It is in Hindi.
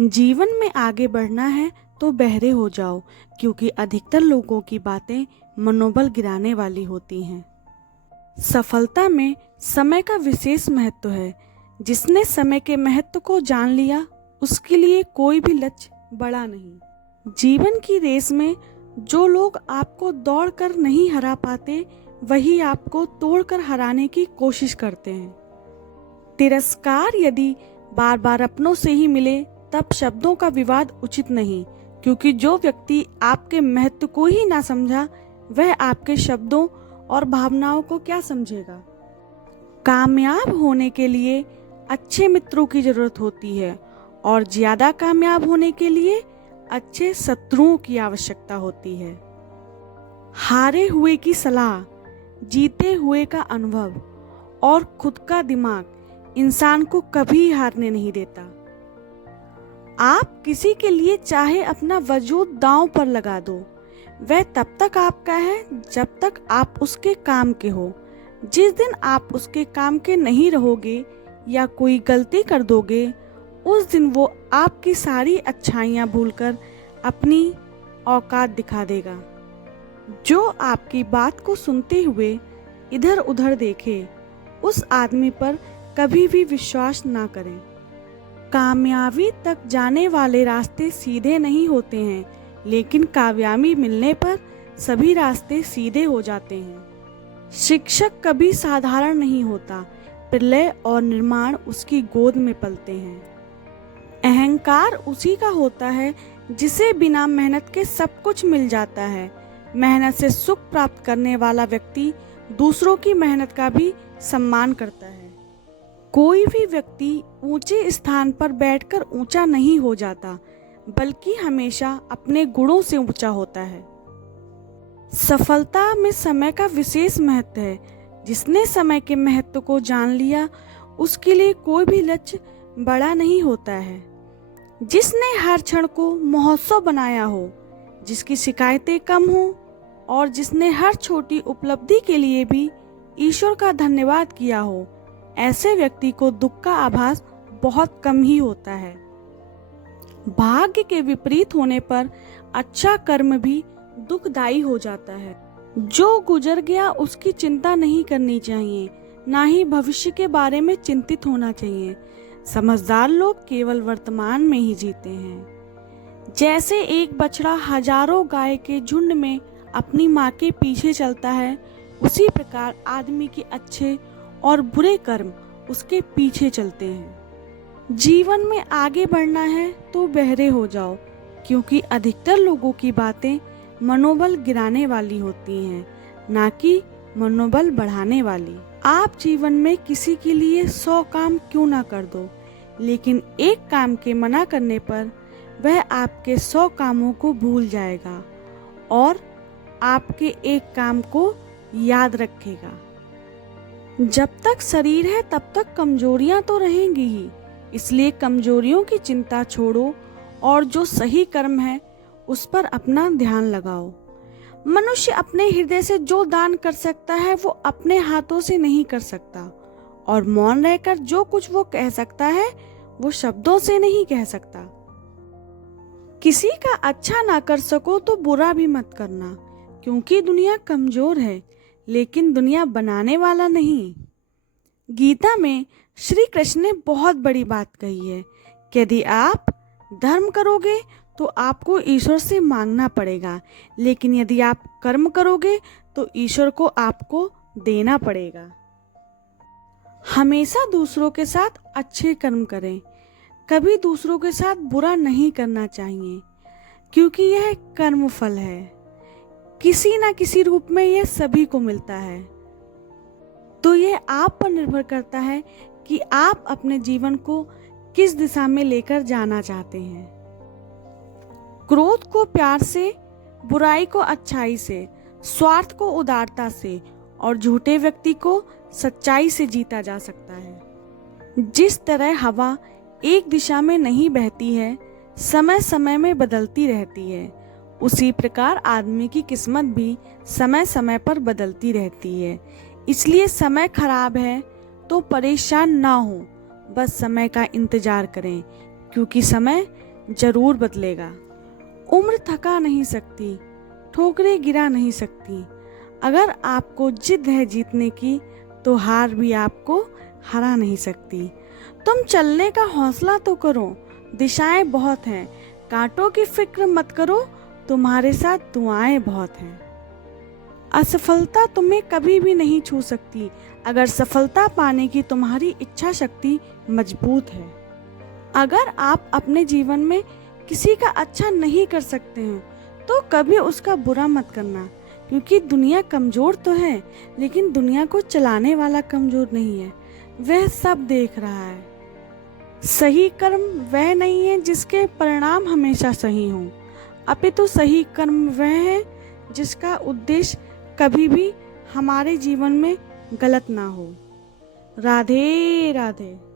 जीवन में आगे बढ़ना है तो बहरे हो जाओ, क्योंकि अधिकतर लोगों की बातें मनोबल गिराने वाली होती हैं। सफलता में समय का विशेष महत्व है। जिसने समय के महत्व को जान लिया, उसके लिए कोई भी लक्ष्य बड़ा नहीं। जीवन की रेस में जो लोग आपको दौड़ कर नहीं हरा पाते, वही आपको तोड़कर हराने की कोशिश करते हैं। तिरस्कार यदि बार बार अपनों से ही मिले, तब शब्दों का विवाद उचित नहीं, क्योंकि जो व्यक्ति आपके महत्व को ही ना समझा, वह आपके शब्दों और भावनाओं को क्या समझेगा। कामयाब होने के लिए अच्छे मित्रों की जरूरत होती है, और ज्यादा कामयाब होने के लिए अच्छे शत्रुओं की आवश्यकता होती है। हारे हुए की सलाह, जीते हुए का अनुभव और खुद का दिमाग इंसान को कभी हारने नहीं देता। आप किसी के लिए चाहे अपना वजूद दांव पर लगा दो, वह तब तक आपका है जब तक आप उसके काम के हो। जिस दिन आप उसके काम के नहीं रहोगे या कोई गलती कर दोगे, उस दिन वो आपकी सारी अच्छाइयाँ भूलकर अपनी औकात दिखा देगा। जो आपकी बात को सुनते हुए इधर उधर देखे, उस आदमी पर कभी भी विश्वास ना करें। कामयाबी तक जाने वाले रास्ते सीधे नहीं होते हैं, लेकिन कामयाबी मिलने पर सभी रास्ते सीधे हो जाते हैं। शिक्षक कभी साधारण नहीं होता, प्रलय और निर्माण उसकी गोद में पलते हैं। अहंकार उसी का होता है जिसे बिना मेहनत के सब कुछ मिल जाता है। मेहनत से सुख प्राप्त करने वाला व्यक्ति दूसरों की मेहनत का भी सम्मान करता है। कोई भी व्यक्ति ऊंचे स्थान पर बैठकर ऊंचा नहीं हो जाता, बल्कि हमेशा अपने गुणों से ऊंचा होता है। सफलता में समय का विशेष महत्व है। जिसने समय के महत्व को जान लिया, उसके लिए कोई भी लक्ष्य बड़ा नहीं होता है। जिसने हर क्षण को महोत्सव बनाया हो, जिसकी शिकायतें कम हो, और जिसने हर छोटी उपलब्धि के लिए भी ईश्वर का धन्यवाद किया हो, ऐसे व्यक्ति को दुख का आभास बहुत कम ही होता है। भाग्य के विपरीत होने पर अच्छा कर्म भी दुखदायी हो जाता है। जो गुजर गया उसकी चिंता नहीं करनी चाहिए, ना ही भविष्य के बारे में चिंतित होना चाहिए। समझदार लोग केवल वर्तमान में ही जीते हैं। जैसे एक बछड़ा हजारों गाय के झुंड में अपनी माँ के पीछे चलता है, उसी प्रकार आदमी के अच्छे और बुरे कर्म उसके पीछे चलते हैं। जीवन में आगे बढ़ना है तो बहरे हो जाओ, क्योंकि अधिकतर लोगों की बातें मनोबल गिराने वाली होती हैं, ना कि मनोबल बढ़ाने वाली। आप जीवन में किसी के लिए 100 काम क्यों ना कर दो, लेकिन एक काम के मना करने पर वह आपके 100 कामों को भूल जाएगा और आपके एक काम को याद रखेगा। जब तक शरीर है तब तक कमजोरियां तो रहेंगी ही, इसलिए कमजोरियों की चिंता छोड़ो और जो सही कर्म है उस पर अपना ध्यान लगाओ। मनुष्य अपने हृदय से जो दान कर सकता है वो अपने हाथों से नहीं कर सकता, और मौन रहकर जो कुछ वो कह सकता है वो शब्दों से नहीं कह सकता। किसी का अच्छा ना कर सको तो बुरा भी मत करना, क्योंकि दुनिया कमजोर है, लेकिन दुनिया बनाने वाला नहीं। गीता में श्री कृष्ण ने बहुत बड़ी बात कही है कि यदि आप धर्म करोगे तो आपको ईश्वर से मांगना पड़ेगा, लेकिन यदि आप कर्म करोगे तो ईश्वर को आपको देना पड़ेगा। हमेशा दूसरों के साथ अच्छे कर्म करें, कभी दूसरों के साथ बुरा नहीं करना चाहिए, क्योंकि यह कर्म फल है। किसी न किसी रूप में यह सभी को मिलता है। तो यह आप पर निर्भर करता है कि आप अपने जीवन को किस दिशा में लेकर जाना चाहते हैं। क्रोध को प्यार से, बुराई को अच्छाई से, स्वार्थ को उदारता से और झूठे व्यक्ति को सच्चाई से जीता जा सकता है। जिस तरह हवा एक दिशा में नहीं बहती है, समय समय में बदलती रहती है, उसी प्रकार आदमी की किस्मत भी समय समय पर बदलती रहती है। इसलिए समय खराब है तो परेशान ना हो, बस समय का इंतजार करें, क्योंकि समय जरूर बदलेगा। उम्र थका नहीं सकती, ठोकरें गिरा नहीं सकती। अगर आपको जिद है जीतने की, तो हार भी आपको हरा नहीं सकती। तुम चलने का हौसला तो करो, दिशाएं बहुत हैं। कांटों की फिक्र मत करो, तुम्हारे साथ दुआएं बहुत हैं। असफलता तुम्हें कभी भी नहीं छू सकती, अगर सफलता पाने की तुम्हारी इच्छा शक्ति मजबूत है। अगर आप अपने जीवन में किसी का अच्छा नहीं कर सकते हैं, तो कभी उसका बुरा मत करना, क्योंकि दुनिया कमजोर तो है, लेकिन दुनिया को चलाने वाला कमजोर नहीं है। वह सब देख रहा है। सही कर्म वह नहीं है जिसके परिणाम हमेशा सही हों, अपितु सही कर्म वह है जिसका उद्देश्य कभी भी हमारे जीवन में गलत ना हो। राधे राधे।